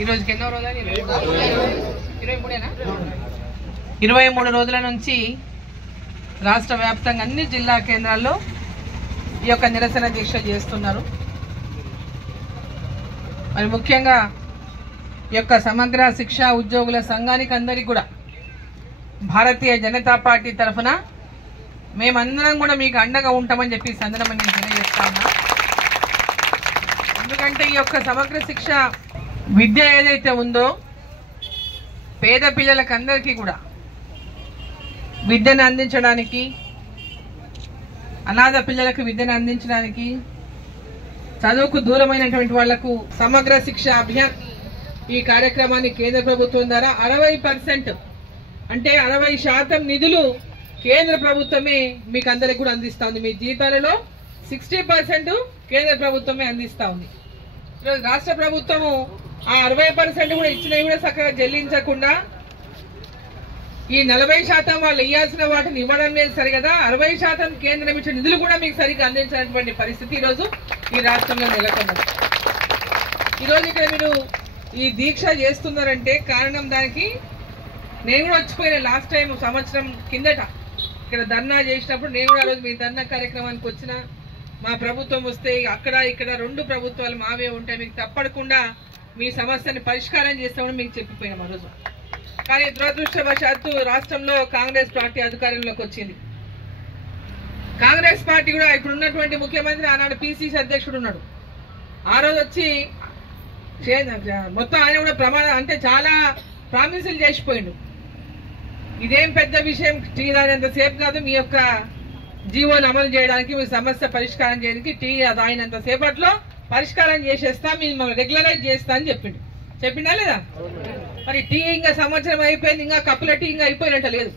ఈ రోజుకి ఎన్నో రోజులు? 23 23 రోజుల నుంచి రాష్ట్ర వ్యాప్తంగా అన్ని జిల్లా కేంద్రాల్లో ఈ యొక్క నిరసన దీక్ష చేస్తున్నారు. మరి ముఖ్యంగా ఈ యొక్క సమగ్ర శిక్షా ఉద్యోగుల సంఘానికి అందరికీ కూడా భారతీయ జనతా పార్టీ తరఫున మేమందరం కూడా మీకు అండగా ఉంటామని చెప్పి సందర్భంగా నేను తెలియజేస్తా ఉన్నా. ఎందుకంటే ఈ యొక్క సమగ్ర శిక్ష విద్య ఏదైతే ఉందో పేద పిల్లలకు అందరికీ కూడా విద్యను అందించడానికి, అనాథ పిల్లలకు విద్యను అందించడానికి, చదువుకు దూరమైనటువంటి వాళ్లకు సమగ్ర శిక్ష అభియాన్ ఈ కార్యక్రమాన్ని కేంద్ర ప్రభుత్వం ద్వారా 60% అంటే 60% నిధులు కేంద్ర ప్రభుత్వమే మీకు అందరికి కూడా అందిస్తా ఉంది. మీ జీతాలలో 60% కేంద్ర ప్రభుత్వమే అందిస్తా ఉంది. ఈరోజు రాష్ట్ర ప్రభుత్వము ఆ 60% కూడా ఇచ్చినవి కూడా చక్కగా చెల్లించకుండా ఈ 40% వాళ్ళు ఇవ్వాల్సిన వాటిని ఇవ్వడం లేదు సరి కదా. 60% కేంద్రం ఇచ్చిన నిధులు కూడా మీకు సరిగ్గా అందించినటువంటి పరిస్థితి ఈరోజు ఈ రాష్ట్రంలో నెలకొన్నది. ఈరోజు ఇక్కడ మీరు ఈ దీక్ష చేస్తున్నారంటే కారణం దానికి నేను కూడా వచ్చిపోయిన లాస్ట్ టైం సంవత్సరం కిందట ఇక్కడ ధర్నా చేసినప్పుడు నేను కూడా ఆ రోజు మీ ధర్నా కార్యక్రమానికి వచ్చిన, మా ప్రభుత్వం వస్తే అక్కడ ఇక్కడ 2 ప్రభుత్వాలు మావే ఉంటాయి, మీకు తప్పకుండా మీ సమస్యని పరిష్కారం చేస్తామని మీకు చెప్పిపోయినాం ఆ రోజు. కానీ దురదృష్టవశాత్తు రాష్ట్రంలో కాంగ్రెస్ పార్టీ అధికారంలోకి వచ్చింది. కాంగ్రెస్ పార్టీ కూడా ఇప్పుడు ఉన్నటువంటి ముఖ్యమంత్రి ఆనాడు పిసిసి అధ్యక్షుడు ఉన్నాడు. ఆ రోజు వచ్చి మొత్తం ఆయన కూడా ప్రమాదం అంటే చాలా ప్రామిసులు చేసిపోయిండు. ఇదేం పెద్ద విషయం టీ తాగినంతసేపు కాదు, మీ యొక్క జీవోను అమలు చేయడానికి, మీ సమస్య పరిష్కారం చేయడానికి టీ తాగినంత సేపట్లో పరిష్కారం చేసేస్తా, మిమ్మల్ని రెగ్యులరైజ్ చేస్తా అని చెప్పిండా లేదా? మరి టీ ఇంకా సంవత్సరం అయిపోయింది, ఇంకా కప్పుల టీ ఇంకా అయిపోయినట్టు లేదు.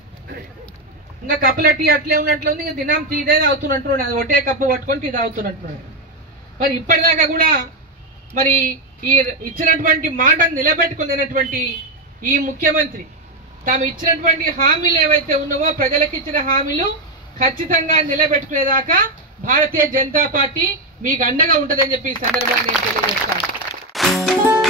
ఇంకా కప్పుల టీ అట్లే ఉన్నట్లు ఉంది, ఇంకా దినం టీదే తాగుతున్నట్టు, అది ఒకటే కప్పు పట్టుకొని టీ తాగుతున్నట్టు. మరి ఇప్పటిదాకా కూడా మరి ఈ ఇచ్చినటువంటి మాటను నిలబెట్టుకునేటువంటి ఈ ముఖ్యమంత్రి తాము ఇచ్చినటువంటి హామీలు ఏవైతే ఉన్నావో ప్రజలకు ఇచ్చిన హామీలు ఖచ్చితంగా నిలబెట్టుకునేదాకా భారతీయ జనతా పార్టీ మీకు అండగా ఉంటుందని చెప్పి ఈ సందర్భంగా నేను తెలియజేస్తాను.